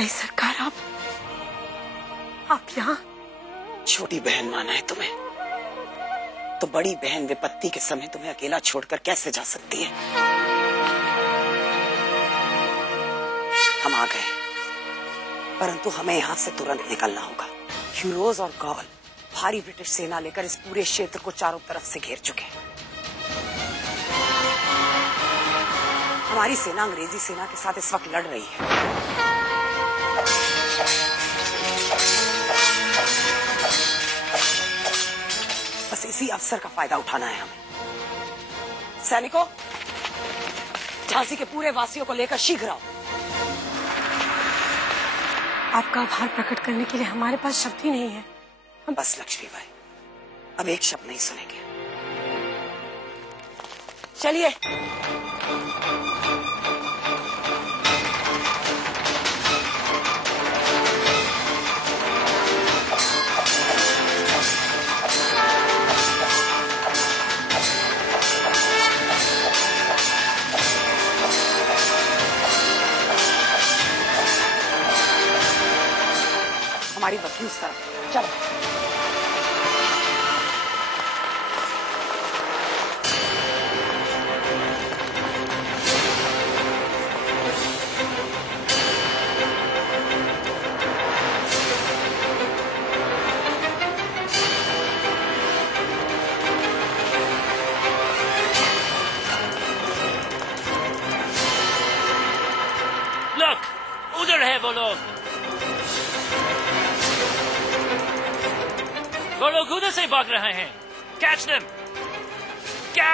नहीं सरकार, आप यहाँ। छोटी बहन माना है तुम्हें, तो बड़ी बहन विपत्ति के समय तुम्हें अकेला छोड़कर कैसे जा सकती है? हम आ गए, परंतु हमें यहाँ से तुरंत निकलना होगा। ह्यूरोज और गॉल भारी ब्रिटिश सेना लेकर इस पूरे क्षेत्र को चारों तरफ से घेर चुके हैं। हमारी सेना अंग्रेजी सेना के साथ इस वक्त लड़ रही है। बस इसी अवसर का फायदा उठाना है हमें। सैनिकों, झांसी के पूरे वासियों को लेकर शीघ्र आओ। आपका आभार प्रकट करने के लिए हमारे पास शब्द ही नहीं है। हम बस लक्ष्मीबाई, अब एक शब्द नहीं सुनेंगे। चलिए। हमारी बत्ती उस तरफ, चलो। Look, उधर है वो लोग। वो लोग उधर से भाग रहे हैं। Catch them! Go!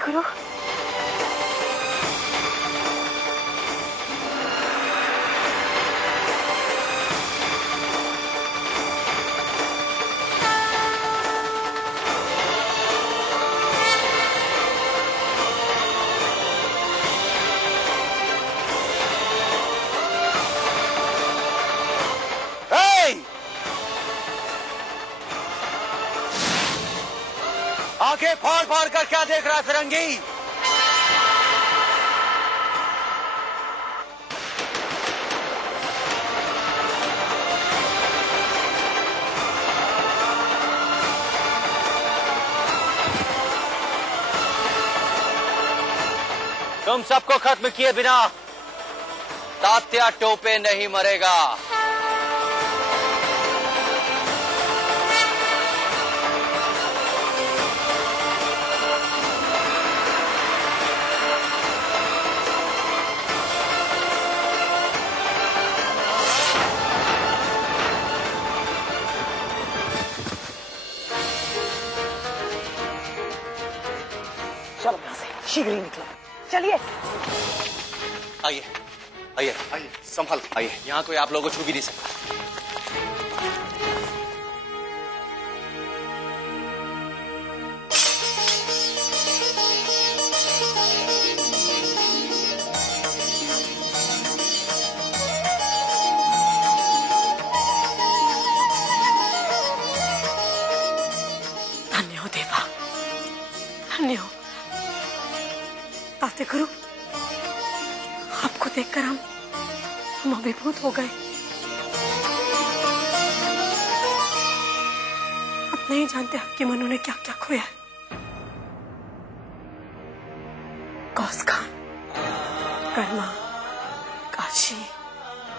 गुरु, आंखें फाड़ फाड़ कर क्या देख रहा है फिरंगी? तुम सबको खत्म किए बिना तात्या टोपे नहीं मरेगा। चलो यहाँ से शीघ्र ही निकलो। चलिए। आइए आइए आइए, संभल आइए। यहाँ कोई आप लोगों को छू भी नहीं सकता। देवा, धन्य हो। ताते गुरु, आपको देखकर हम अभिभूत हो गए। आप नहीं जानते आपकी मनु ने क्या क्या खोया है। कौस खान, कर्मा, काशी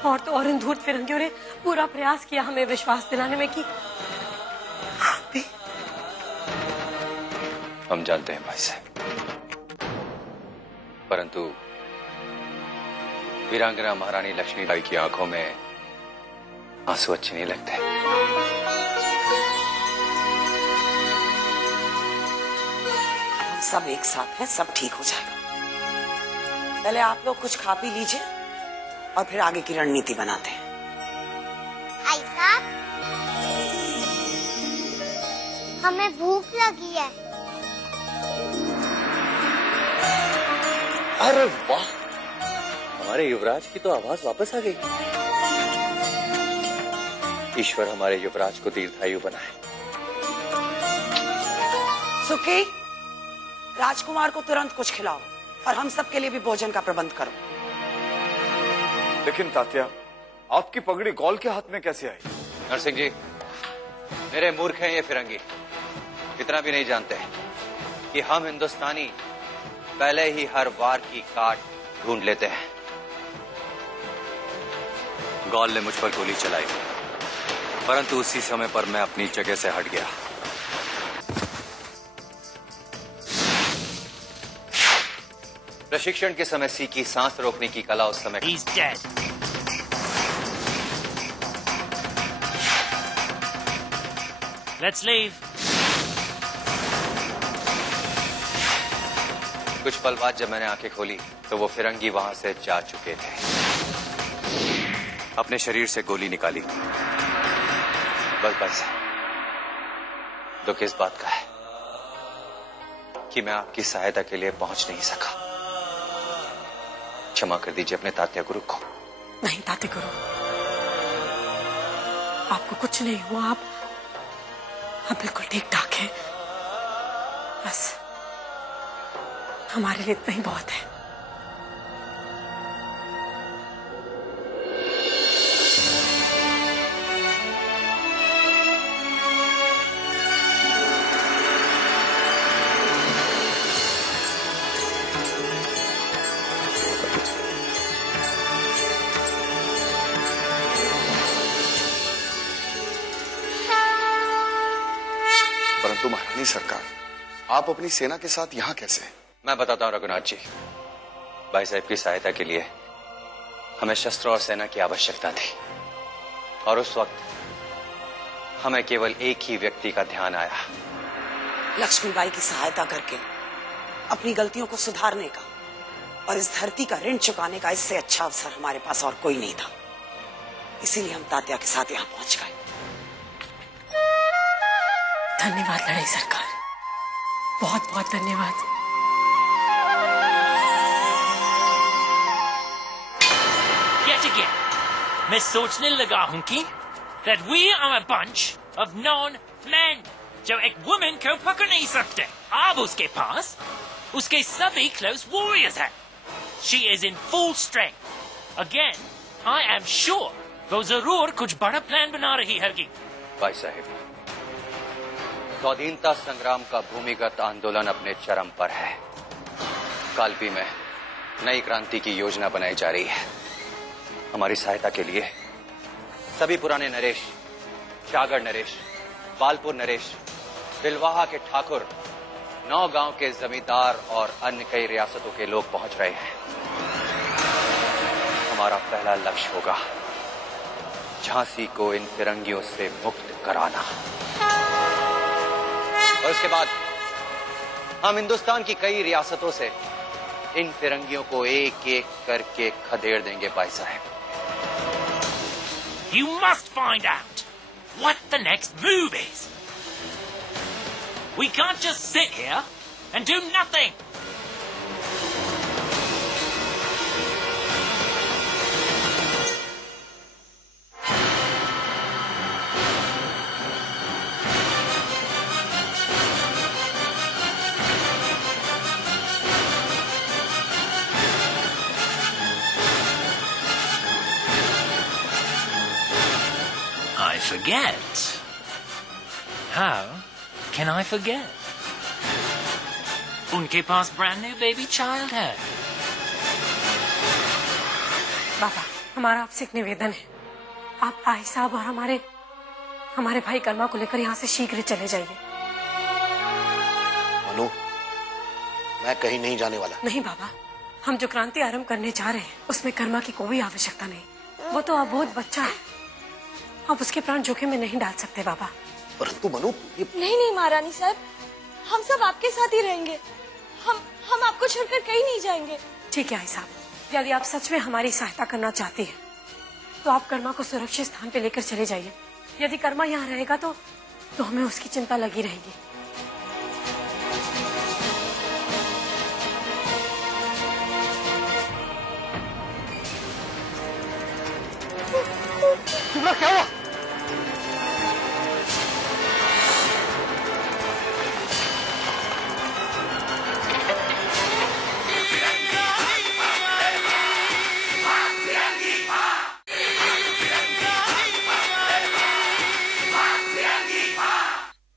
और तो और इन धूर्त फिरंगियों ने पूरा प्रयास किया हमें विश्वास दिलाने में कि आप भी। हम जानते हैं भाई साहब, परंतु वीरांगना महारानी लक्ष्मीबाई की आंखों में आंसू अच्छे नहीं लगते। हम सब एक साथ हैं, सब ठीक हो जाएगा। पहले आप लोग कुछ खा पी लीजिए और फिर आगे की रणनीति बनाते हैं। आई साहब, हमें भूख लगी है। अरे वाह, हमारे युवराज की तो आवाज वापस आ गई। ईश्वर हमारे युवराज को दीर्घायु बनाए। सुखी, राजकुमार को तुरंत कुछ खिलाओ और हम सब के लिए भी भोजन का प्रबंध करो। लेकिन तात्या, आपकी पगड़ी गौल के हाथ में कैसे आई? नरसिंह जी, मेरे मूर्ख हैं ये फिरंगी, इतना भी नहीं जानते कि हम हिंदुस्तानी पहले ही हर वार की काट ढूंढ लेते हैं। गौल ने मुझ पर गोली चलाई, परंतु उसी समय पर मैं अपनी जगह से हट गया। प्रशिक्षण के समय सीखी सांस रोकने की कला उस समय। He's dead. Let's leave. कुछ पल बाद जब मैंने आंखें खोली तो वो फिरंगी वहां से जा चुके थे। अपने शरीर से गोली निकाली। बस दुख इस बात का है कि मैं आपकी सहायता के लिए पहुंच नहीं सका। क्षमा कर दीजिए अपने तात्या गुरु को। नहीं ताते गुरु, आपको कुछ नहीं हुआ। आप बिल्कुल ठीक ठाक हैं। बस हमारे लिए इतना ही बहुत है। परंतु महारानी सरकार, आप अपनी सेना के साथ यहाँ कैसे? मैं बताता हूं रघुनाथ जी, भाई साहब की सहायता के लिए हमें शस्त्र और सेना की आवश्यकता थी और उस वक्त हमें केवल एक ही व्यक्ति का ध्यान आया। लक्ष्मीबाई की सहायता करके अपनी गलतियों को सुधारने का और इस धरती का ऋण चुकाने का इससे अच्छा अवसर हमारे पास और कोई नहीं था। इसीलिए हम तात्या के साथ यहाँ पहुंच गए। धन्यवाद लड़ाई सरकार, बहुत बहुत धन्यवाद। Yet again, मैं सोचने लगा हूं कि that we are a bunch of non-men जो एक woman को पकड़ नहीं सकते। अब उसके पास उसके सभी close warriors हैं। She is in full strength. Again, I am sure वो जरूर कुछ बड़ा प्लान बना रही है। भाई साहब, स्वाधीनता संग्राम का भूमिगत आंदोलन अपने चरम पर है। कालपी में नई क्रांति की योजना बनाई जा रही है। हमारी सहायता के लिए सभी पुराने नरेश, जागड़ नरेश, बालपुर नरेश, बिलवाहा के ठाकुर, 9 गांव के जमींदार और अन्य कई रियासतों के लोग पहुंच रहे हैं। हमारा पहला लक्ष्य होगा झांसी को इन फिरंगियों से मुक्त कराना और उसके बाद हम हिंदुस्तान की कई रियासतों से इन फिरंगियों को एक एक करके खदेड़ देंगे भाई साहब। You must find out what the next move is. We can't just sit here and do nothing. Forget? How can I forget? उनके पास ब्रांड न्यू बेबी चाइल्ड है। बाबा, हमारा आपसे एक निवेदन है, आप आई साहब और हमारे भाई कर्मा को लेकर यहाँ से शीघ्र चले जाइए। मनु, मैं कहीं नहीं जाने वाला। नहीं बाबा, हम जो क्रांति आरंभ करने जा रहे हैं उसमें कर्मा की कोई आवश्यकता नहीं। वो तो अबोध बच्चा है, आप उसके प्राण जोखिम में नहीं डाल सकते बाबा। परंतु मनु, नहीं महारानी साहब, हम सब आपके साथ ही रहेंगे। हम आपको छोड़कर कहीं नहीं जाएंगे। ठीक है आई साहब, यदि आप सच में हमारी सहायता करना चाहती हैं, तो आप कर्मा को सुरक्षित स्थान पे लेकर चले जाइए। यदि कर्मा यहाँ रहेगा तो हमें उसकी चिंता लगी रहेगी। क्या हुआ?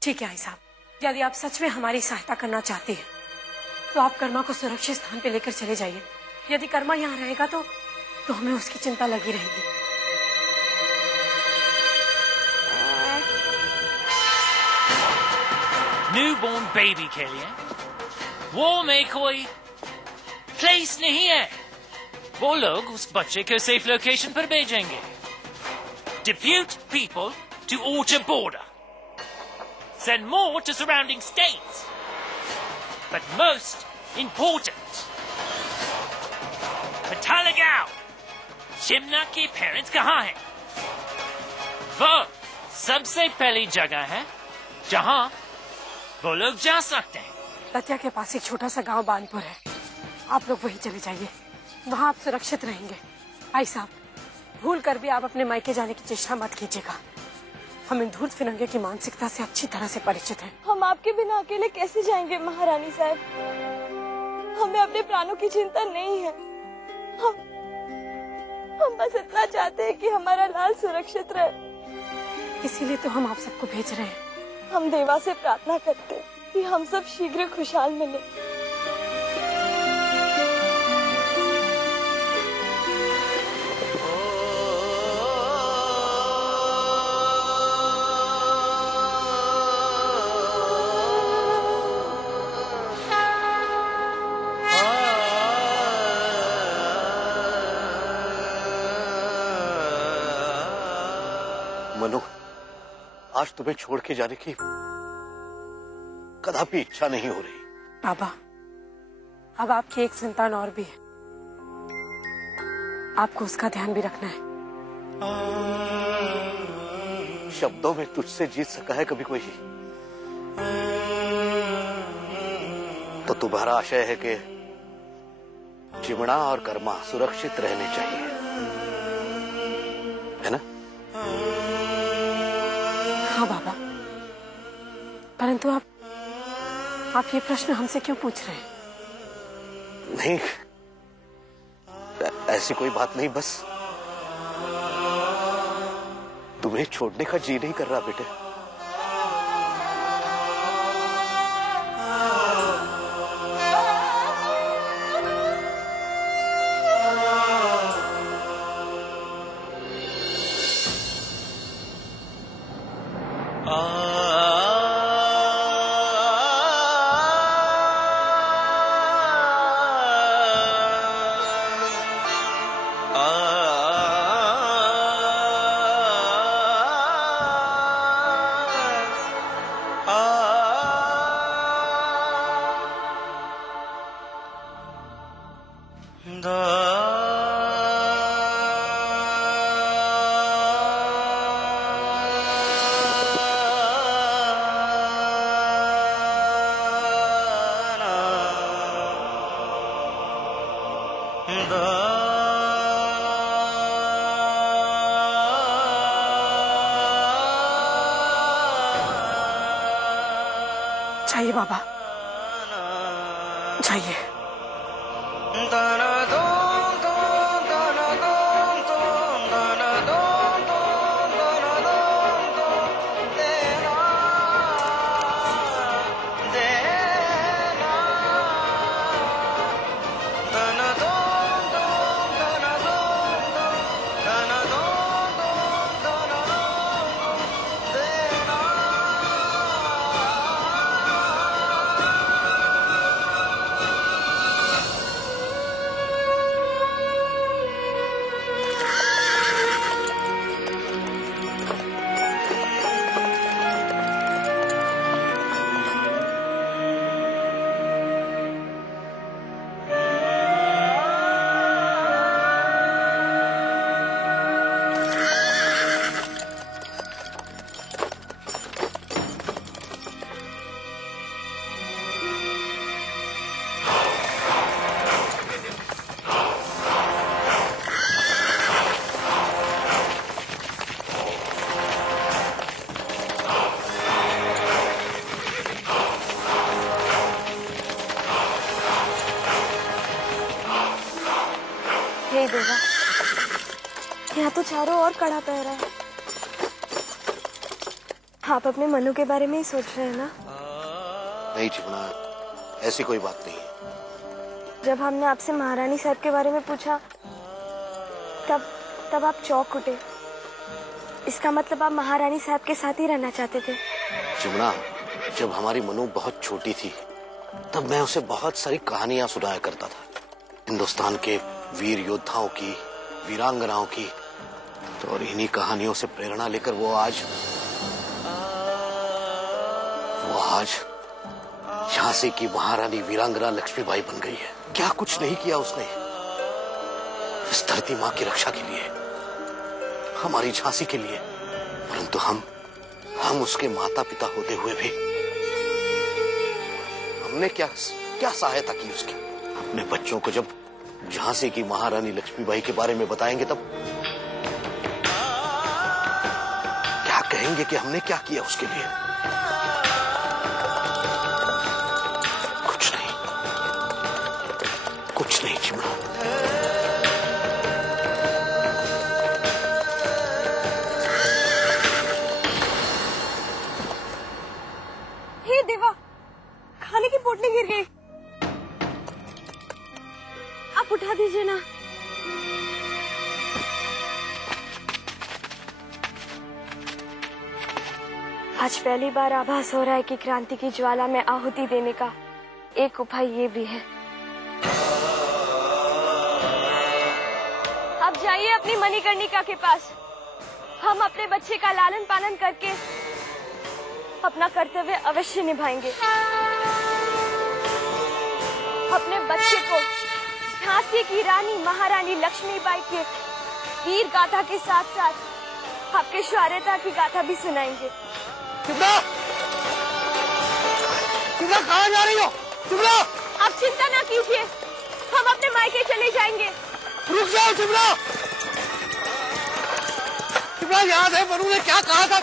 ठीक है आई साहब, यदि आप सच में हमारी सहायता करना चाहती हैं, तो आप कर्मा को सुरक्षित स्थान पे लेकर चले जाइए। यदि कर्मा यहाँ रहेगा तो हमें उसकी चिंता लगी रहेगी। न्यूबॉर्न बेबी के लिए वो में कोई प्लेस नहीं है। वो लोग उस बच्चे को सेफ लोकेशन पर भेजेंगे। Depute people to Orchard border. Send more to surrounding states. But most important, Patalagao, Shimla के पेरेंट्स कहाँ हैं? वो सबसे पहली जगह है जहाँ वो लोग जा सकते हैं। दतिया के पास एक छोटा सा गांव बानपुर है, आप लोग वहीं चले जाइए, वहाँ आप सुरक्षित रहेंगे। आई साहब, भूल कर भी आप अपने मायके जाने की चेष्टा मत कीजिएगा। हम इन धूर्त फिरंगे की मानसिकता से अच्छी तरह से परिचित हैं। हम आपके बिना अकेले कैसे जाएंगे महारानी साहब? हमें अपने प्राणों की चिंता नहीं है। हम बस इतना चाहते हैं कि हमारा लाल सुरक्षित रहे। इसीलिए तो हम आप सबको भेज रहे हैं। हम देवा से प्रार्थना करते हैं कि हम सब शीघ्र खुशहाल मिले। मनु, आज तुम्हें छोड़ के जाने की कदापि इच्छा नहीं हो रही। बाबा, अब आपकी एक संतान और भी है, आपको उसका ध्यान भी रखना है। शब्दों में तुझसे जीत सका है कभी कोई? तो तुम्हारा आशय है कि चिमड़ा और कर्मा सुरक्षित रहने चाहिए, है ना? हाँ बाबा, परंतु आप ये प्रश्न हमसे क्यों पूछ रहे हैं? नहीं, ऐसी कोई बात नहीं, बस तुम्हें छोड़ने का जी नहीं कर रहा बेटे। जाइए बाबा, जाइए। चारों ओर कड़ा पहरा है। आप अपने मनु के बारे में ही सोच रहे हैं ना? नहीं चिमना, ऐसी कोई बात नहीं है। जब हमने आपसे महारानी साहब के बारे में पूछा तब आप चौंक उठे। इसका मतलब आप महारानी साहब के साथ ही रहना चाहते थे। चिमना, जब हमारी मनु बहुत छोटी थी तब मैं उसे बहुत सारी कहानियां सुनाया करता था, हिंदुस्तान के वीर योद्धाओं की, वीरांगनाओं की। तो और इन्हीं कहानियों से प्रेरणा लेकर वो आज झांसी की महारानी वीरांगना लक्ष्मीबाई बन गई है। क्या कुछ नहीं किया उसने इस धरती माँ की रक्षा के लिए, हमारी झांसी के लिए। परंतु हम उसके माता पिता होते हुए भी हमने क्या सहायता की उसकी। अपने बच्चों को जब झांसी की महारानी लक्ष्मीबाई के बारे में बताएंगे तब क्या कहेंगे कि हमने क्या किया उसके लिए। कुछ नहीं चिमना। हे देवा, खाने की पोटली गिर गई। आप उठा दीजिए ना। आज पहली बार आभास हो रहा है कि क्रांति की ज्वाला में आहुति देने का एक उपाय ये भी है। आप जाइए अपनी मणिकर्णिका के पास। हम अपने बच्चे का लालन पालन करके अपना कर्तव्य अवश्य निभाएंगे। अपने बच्चे को झांसी की रानी महारानी लक्ष्मीबाई के वीर गाथा के साथ साथ आपके शौर्यता की गाथा भी सुनाएंगे। चिमना, चिमना कहाँ जा रही हो? चिमना, आप चिंता ना कीजिए, हम अपने मायके चले जाएंगे। रुक जाओ चिमना। चिमना, याद है मनु ने क्या कहा था?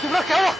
चिमना, क्या हुआ?